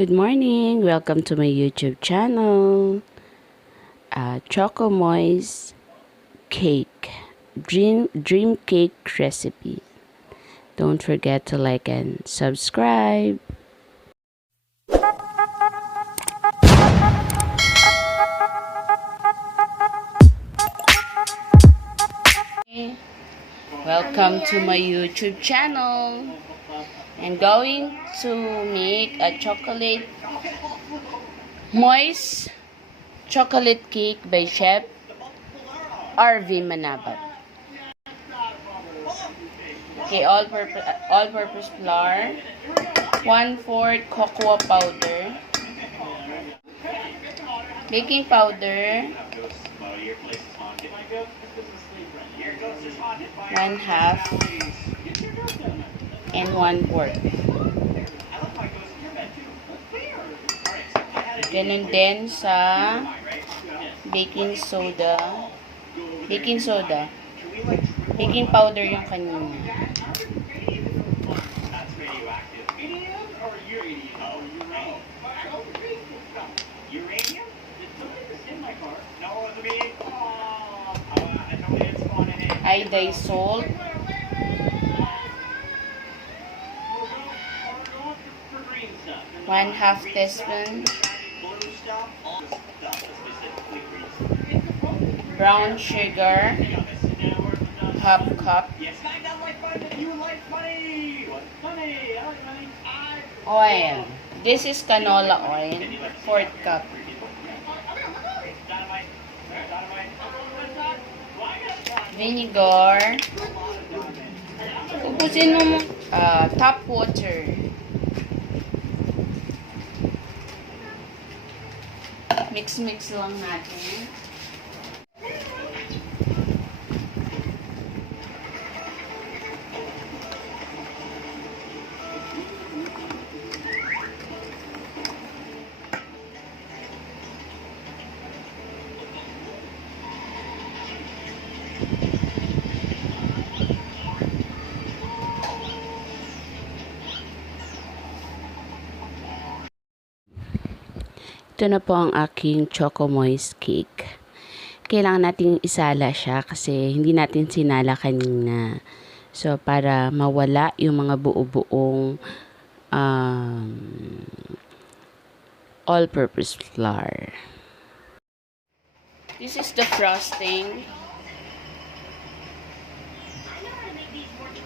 Good morning! Welcome to my YouTube channel. Choco Moist Cake. Dream Cake Recipe. Don't forget to like and subscribe. Welcome to my YouTube channel. I'm going to make a moist chocolate cake by Chef RV Manabat. Okay, all-purpose flour, 1/4 cocoa powder, baking powder, 1/2 and 1/4. Ganun din sa baking powder yung kanina. Iodized salt, one-half teaspoon, brown sugar, half cup, oil. This is canola oil, 4th cup. Vinegar. Ubusin mo tap water. Mix lang natin. Ito na po ang aking Choco Moist Cake. Kailangan nating isala siya kasi hindi natin sinala kanina. So, para mawala yung mga buo-buong all-purpose flour. This is the frosting.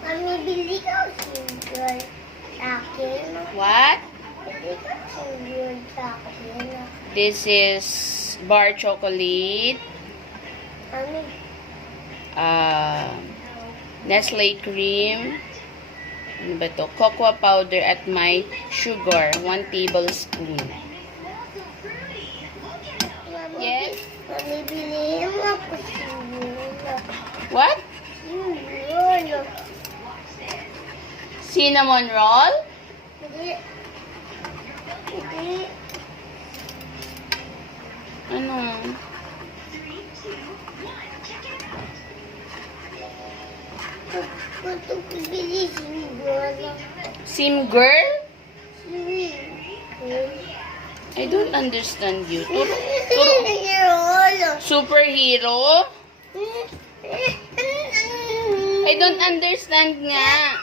Mami, bili ka sugar sa akin. What? Bili ka sugar sa akin. This is bar chocolate. Mami. Nestle cream. Ano ba to? Cocoa powder at my sugar. 1 tablespoon. Yes? Mami, bilihin mo ako sugar. What? Sugar. Cinnamon roll? Hindi. Hindi. Ano? Gusto ko bili sugar. Sim girl? Sugar. I don't understand you. Sugar. Superhero? I don't understand nga.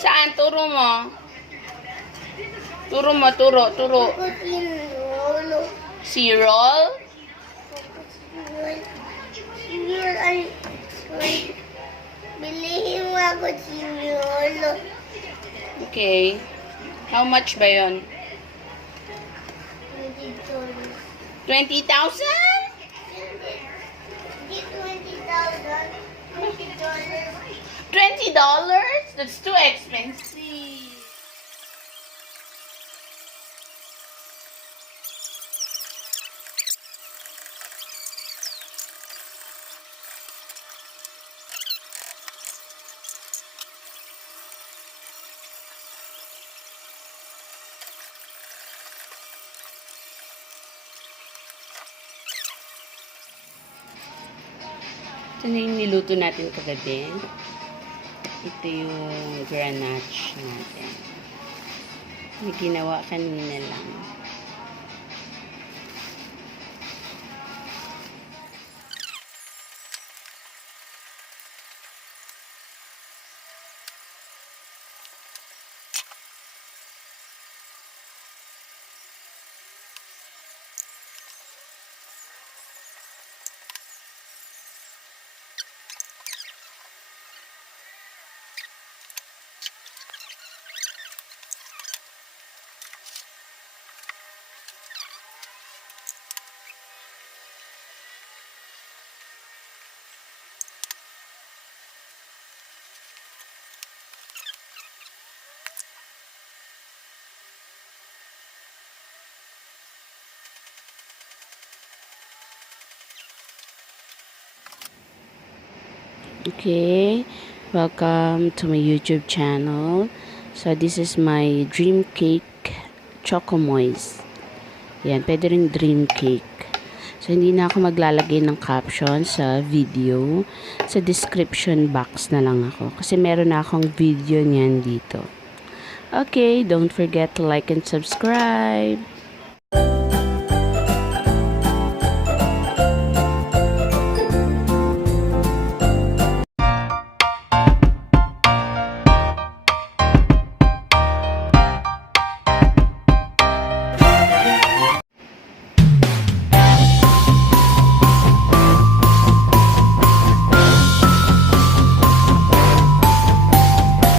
Saan? Turo mo. Turo. Cereal? Bilihin mo ako sinolo. Okay. How much ba yun? $20,000? Hindi 20,000. $20? That's too expensive. Ito na yung niluto natin kagabi. Ito yung ganache natin. May ginawa kanina lang. Okay, welcome to my YouTube channel. So, this is my dream cake Choco Moist. Yan, pwede rin dream cake. So, hindi na ako maglalagay ng caption sa video. Sa description box na lang ako. Kasi meron na akong video niyan dito. Okay, don't forget to like and subscribe.